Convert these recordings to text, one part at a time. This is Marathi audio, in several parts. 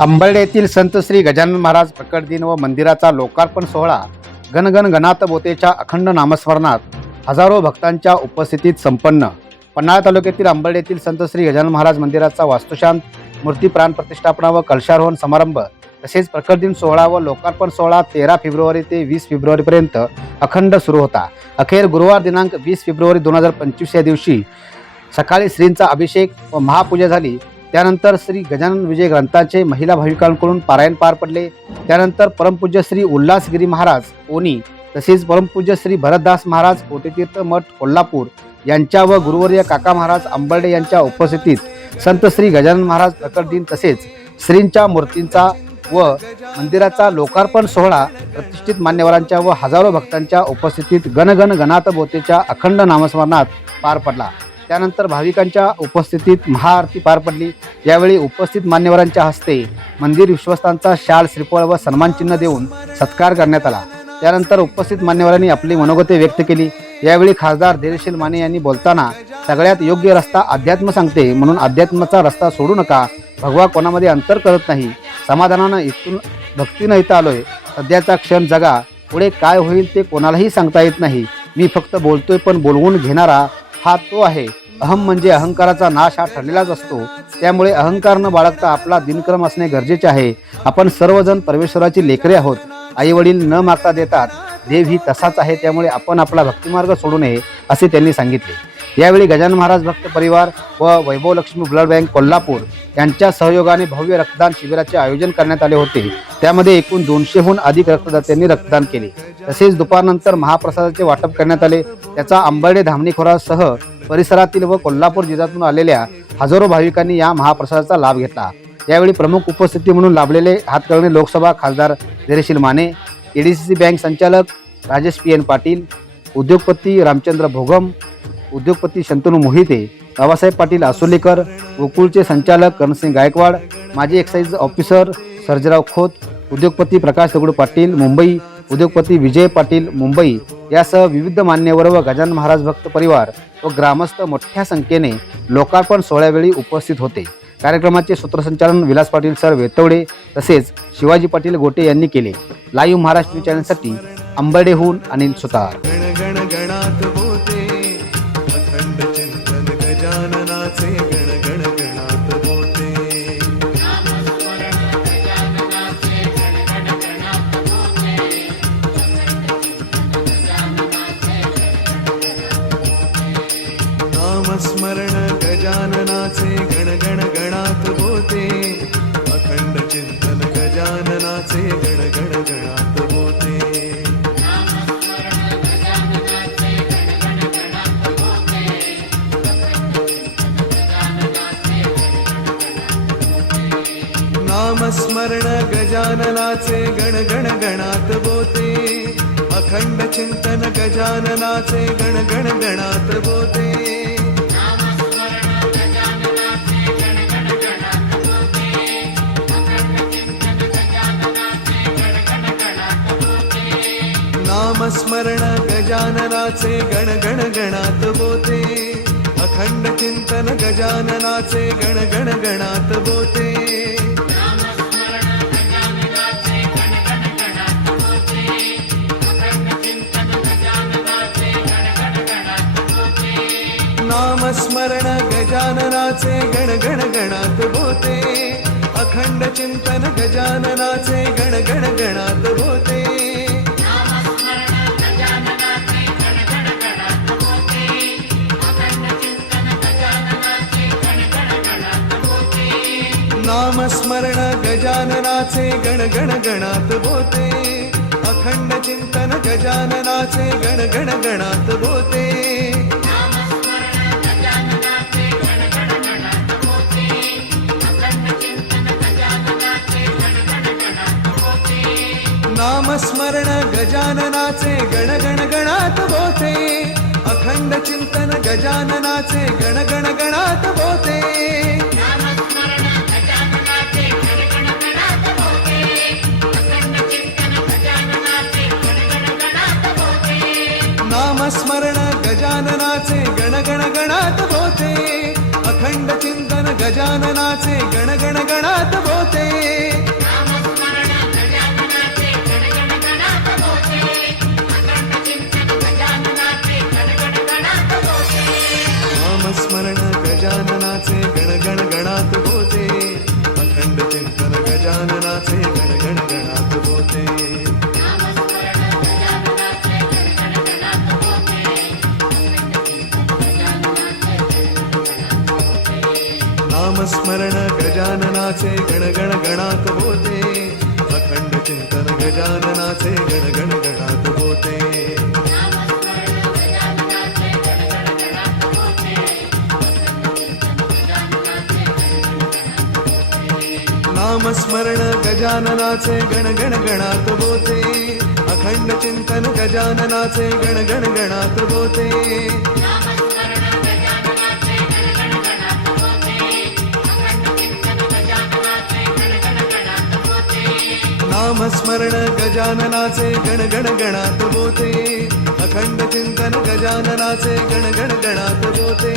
अंबर्डे येथील संत श्री गजानन महाराज प्रकट दिन व मंदिराचा लोकार्पण सोहळा गणगण गणात बोतेच्या अखंड नामस्मरणात हजारो भक्तांच्या उपस्थितीत संपन्न। पन्हाळा तालुक्यातील अंबर्डे येथील संत श्री गजानन महाराज मंदिराचा वास्तुशांत, मूर्ती प्राण प्रतिष्ठापना व कलशारोहण समारंभ तसेच प्रकट दिन सोहळा व लोकार्पण सोहळा 13 फेब्रुवारी ते 20 फेब्रुवारीपर्यंत अखंड सुरू होता। अखेर गुरुवार दिनांक 20 फेब्रुवारी 2025 या दिवशी सकाळी श्रींचा अभिषेक व महापूजा झाली। त्यानंतर श्री गजानन विजय ग्रंथाचे महिला भाविकांकडून पारायण पार पडले। त्यानंतर परमपूज्य श्री उल्हासगिरी महाराज ओनी तसेच परमपूज्य श्री भरतदास महाराज कोटेतीर्थ मठ कोल्हापूर यांच्या व गुरुवर्य काका महाराज अंबर्डे यांच्या उपस्थितीत संत श्री गजानन महाराज प्रकट दिन तसेच श्रींच्या मूर्तींचा व मंदिराचा लोकार्पण सोहळा प्रतिष्ठित मान्यवरांच्या व हजारो भक्तांच्या उपस्थितीत गणगण गणात बोतेच्या अखंड नामस्मरणात पार पडला। त्यानंतर भाविकांच्या उपस्थितीत महाआरती पार पडली। यावेळी उपस्थित मान्यवरांच्या हस्ते मंदिर विश्वस्तांचा शाल, श्रीफळ व सन्मानचिन्ह देऊन सत्कार करण्यात आला। त्यानंतर उपस्थित मान्यवरांनी आपली मनोगते व्यक्त केली। यावेळी खासदार धैर्यशील माने यांनी बोलताना सगळ्यात योग्य रस्ता अध्यात्म सांगते, म्हणून अध्यात्माचा रस्ता सोडू नका। भगवा कोणामध्ये अंतर करत नाही। समाधानानं इथून भक्तीनं इथं आलोय। सध्याचा क्षण जगा, पुढे काय होईल ते कोणालाही सांगता येत नाही। मी फक्त बोलतोय, पण बोलवून घेणारा हा तो आहे। अहम म्हणजे अहंकाराचा नाश हा ठरलेलाच असतो। त्यामुळे अहंकार न बाळगता आपला दिनक्रम असणे गरजेचे आहे। आपण सर्वजण परमेश्वराची लेकरे आहोत। आई वडील न मागता देतात, देव ही तसाच आहे। त्यामुळे आपण आपला भक्तिमार्ग सोडू नये असे त्यांनी सांगितले। यावेळी गजानन महाराज भक्त परिवार व वैभवलक्ष्मी ब्लड बँक कोल्हापूर यांच्या सहयोगाने भव्य रक्तदान शिबिराचे आयोजन करण्यात आले होते। त्यामध्ये एकूण 200हून अधिक रक्तदात्यांनी रक्तदान केले। तसेच दुपारनंतर महाप्रसादाचे वाटप करण्यात आले। त्याचा अंबर्डे धामणी खोरासह परिसरातील व कोल्हापूर जिल्ह्यातून आलेल्या हजारो भाविकांनी या महाप्रसादाचा लाभ घेतला। यावेळी प्रमुख उपस्थिती म्हणून लाभलेले हातकर्णी लोकसभा खासदार धैर्यशील माने, एडीसीसी बँक संचालक राजेश PN पाटील, उद्योगपती रामचंद्र भोगम, उद्योगपती शंतनू मोहिते, बाबासाहेब पाटील आसोलेकर, गोकुळचे संचालक करणसिंग गायकवाड, माजी एक्साइज ऑफिसर सर्जेराव खोत, उद्योगपती प्रकाश दगडू पाटील मुंबई, उद्योगपती विजय पाटील मुंबई यासह विविध मान्यवर व गजानन महाराज भक्त परिवार व ग्रामस्थ मोठ्या संख्येने लोकार्पण सोहळ्यावेळी उपस्थित होते। कार्यक्रमाचे सूत्रसंचालन विलास पाटील सर वेतवडे तसेच शिवाजी पाटील गोटे यांनी केले। लाईव्ह महाराष्ट्र चॅनलसाठी अंबर्डेहून अनिल सुतार। स्मरण गजाननाचे गण गण गणात होते। अखंड चिंतन गजाननाचे गण गण गणात होते। नामस्मरण गजाननाचे गण गण गणात होते। अखंड चिंतन गजाननाचे गण गण गणात होते। नामस्मरण गजाननाचे गण गण गणात होते। अखंड चिंतन गजाननाचे गण गण गणात होते। नामस्मरण गजाननाचे गण गण गणात होते। अखंड चिंतन गजाननाचे गण गण गणात होते। नामस्मरण गजाननाचे गण गण गणात होते। अखंड चिंतन गजाननाचे गण गण गणात होते। नामस्मरण गजाननाचे गण गण गणात होते। अखंड चिंतन गजाननाचे गण गण गणात होते। नामस्मरण गजाननाचे गण गण गणात होते। अखंड चिंतन गजाननाचे गण गण गणात होते। नामस्मरण गजाननाचे गण गण गणात होते अखंड चिंतन गजाननाचे गण गण गणात होते नामस्मरण गजाननाचे गण गण गणात होते अखंड चिंतन गजाननाचे गण गण गणात होते नामस्मरण गजाननाचे गण गण गणात होते अखंड चिंतन गजाननाचे गण गण गणात होते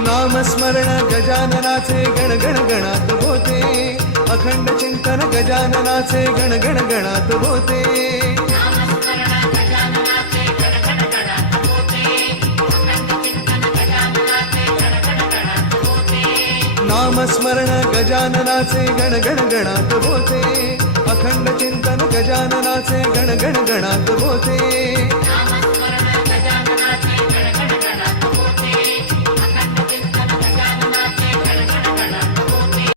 नामस्मरण गजाननाचे गण गण गणात होते अखंड चिंतन गजाननाचे गण गण गणात होते नामस्मरण गजाननाचे गण गण गणात होते अखंड चिंतन गजाननाचे गण गण गणात होते